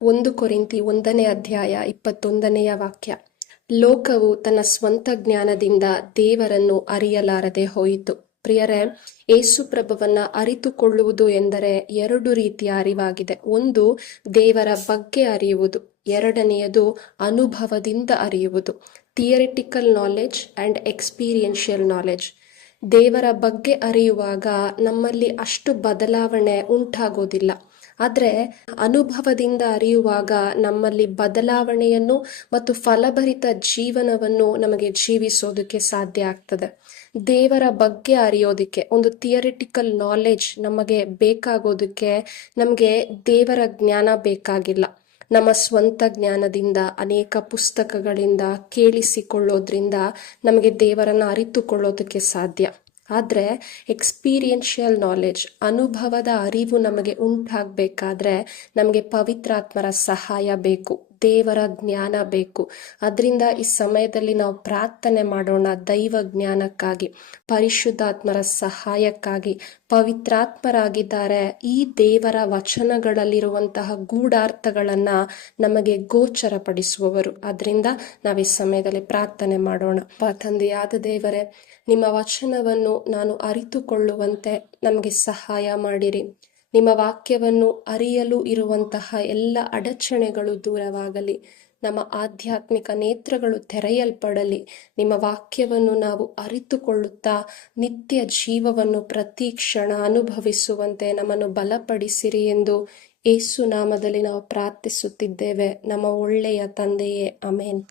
1 ಕೊರಿಂಥಿ 1ನೇ ಅಧ್ಯಾಯ 21ನೆಯ ವಾಕ್ಯ. ಲೋಕವು ತನ್ನ ಸ್ವಂತ ಜ್ಞಾನದಿಂದ ದೇವರನ್ನು ಅರಿಯಲಾರದೆ ಹೋಯಿತು. ಪ್ರಿಯರೇ, ಯೇಸು ಪ್ರಭುವನ್ನ ಅರಿತುಕೊಳ್ಳುವುದು ಎಂದರೆ 2 ರೀತಿಯ ಅರಿವಾಗಿದೆ. ಒಂದು, ದೇವರ ಬಗ್ಗೆ ಅರಿಯುವುದು. ಎರಡನೆಯದು, ಅನುಭವದಿಂದ ಅರಿಯುವುದು. Theoretical knowledge and experiential knowledge. ದೇವರ ಬಗ್ಗೆ ಅರಿಯುವಾಗ ನಮ್ಮಲ್ಲಿ ಅಷ್ಟು ಬದಲಾವಣೆ ಉಂಟಾಗೋದಿಲ್ಲ. ಆದರೆ ಅನುಭವದಿಂದ ಅರಿಯುವಾಗ ನಮ್ಮಲ್ಲಿ ಬದಲಾವಣೆಯನ್ನು ಮತ್ತು ಫಲಭರಿತ ಜೀವನವನ್ನು ನಮಗೆ ಜೀವಿಸೋದಕ್ಕೆ ಸಾಧ್ಯ ಆಗ್ತದೆ. ದೇವರ ಬಗ್ಗೆ ಅರಿಯೋದಕ್ಕೆ ಒಂದು ಥಿಯರಿಟಿಕಲ್ ನಾಲೆಡ್ಜ್ ನಮಗೆ ಬೇಕಾಗೋದಕ್ಕೆ ನಮಗೆ ದೇವರ ಜ್ಞಾನ ಬೇಕಾಗಿಲ್ಲ. ನಮ್ಮ ಸ್ವಂತ ಜ್ಞಾನದಿಂದ, ಅನೇಕ ಪುಸ್ತಕಗಳಿಂದ ಕೇಳಿಸಿಕೊಳ್ಳೋದ್ರಿಂದ ನಮಗೆ ದೇವರನ್ನ ಅರಿತುಕೊಳ್ಳೋದಕ್ಕೆ ಸಾಧ್ಯ. ಆದರೆ ಎಕ್ಸ್ಪೀರಿಯನ್ಷಿಯಲ್ ನಾಲೆಡ್ಜ್, ಅನುಭವದ ಅರಿವು ನಮಗೆ ಉಂಟಾಗಬೇಕಾದ್ರೆ ನಮಗೆ ಪವಿತ್ರಾತ್ಮರ ಸಹಾಯ ಬೇಕು, ದೇವರ ಜ್ಞಾನ ಬೇಕು. ಅದರಿಂದ ಈ ಸಮಯದಲ್ಲಿ ನಾವು ಪ್ರಾರ್ಥನೆ ಮಾಡೋಣ, ದೈವ ಜ್ಞಾನಕ್ಕಾಗಿ, ಪರಿಶುದ್ಧಾತ್ಮರ ಸಹಾಯಕ್ಕಾಗಿ. ಪವಿತ್ರಾತ್ಮರಾಗಿದ್ದಾರೆ ಈ ದೇವರ ವಚನಗಳಲ್ಲಿರುವಂತಹ ಗೂಢಾರ್ಥಗಳನ್ನ ನಮಗೆ ಗೋಚರಪಡಿಸುವವರು. ಅದರಿಂದ ನಾವು ಈ ಸಮಯದಲ್ಲಿ ಪ್ರಾರ್ಥನೆ ಮಾಡೋಣ. ತಂದೆಯಾದ ದೇವರೇ, ನಿಮ್ಮ ವಚನವನ್ನು ನಾನು ಅರಿತುಕೊಳ್ಳುವಂತೆ ನಮಗೆ ಸಹಾಯ ಮಾಡಿರಿ. ನಿಮ್ಮ ವಾಕ್ಯವನ್ನು ಅರಿಯಲು ಇರುವಂತಹ ಎಲ್ಲ ಅಡಚಣೆಗಳು ದೂರವಾಗಲಿ. ನಮ್ಮ ಆಧ್ಯಾತ್ಮಿಕ ನೇತ್ರಗಳು ತೆರೆಯಲ್ಪಡಲಿ. ನಿಮ್ಮ ವಾಕ್ಯವನ್ನು ನಾವು ಅರಿತುಕೊಳ್ಳುತ್ತಾ ನಿತ್ಯ ಜೀವವನ್ನು ಪ್ರತಿ ಕ್ಷಣ ಅನುಭವಿಸುವಂತೆ ನಮ್ಮನ್ನು ಬಲಪಡಿಸಿರಿ ಎಂದು ಯೇಸು ನಾಮದಲ್ಲಿ ನಾವು ಪ್ರಾರ್ಥಿಸುತ್ತಿದ್ದೇವೆ, ನಮ್ಮ ಒಳ್ಳೆಯ ತಂದೆಯೇ. ಆಮೆನ್.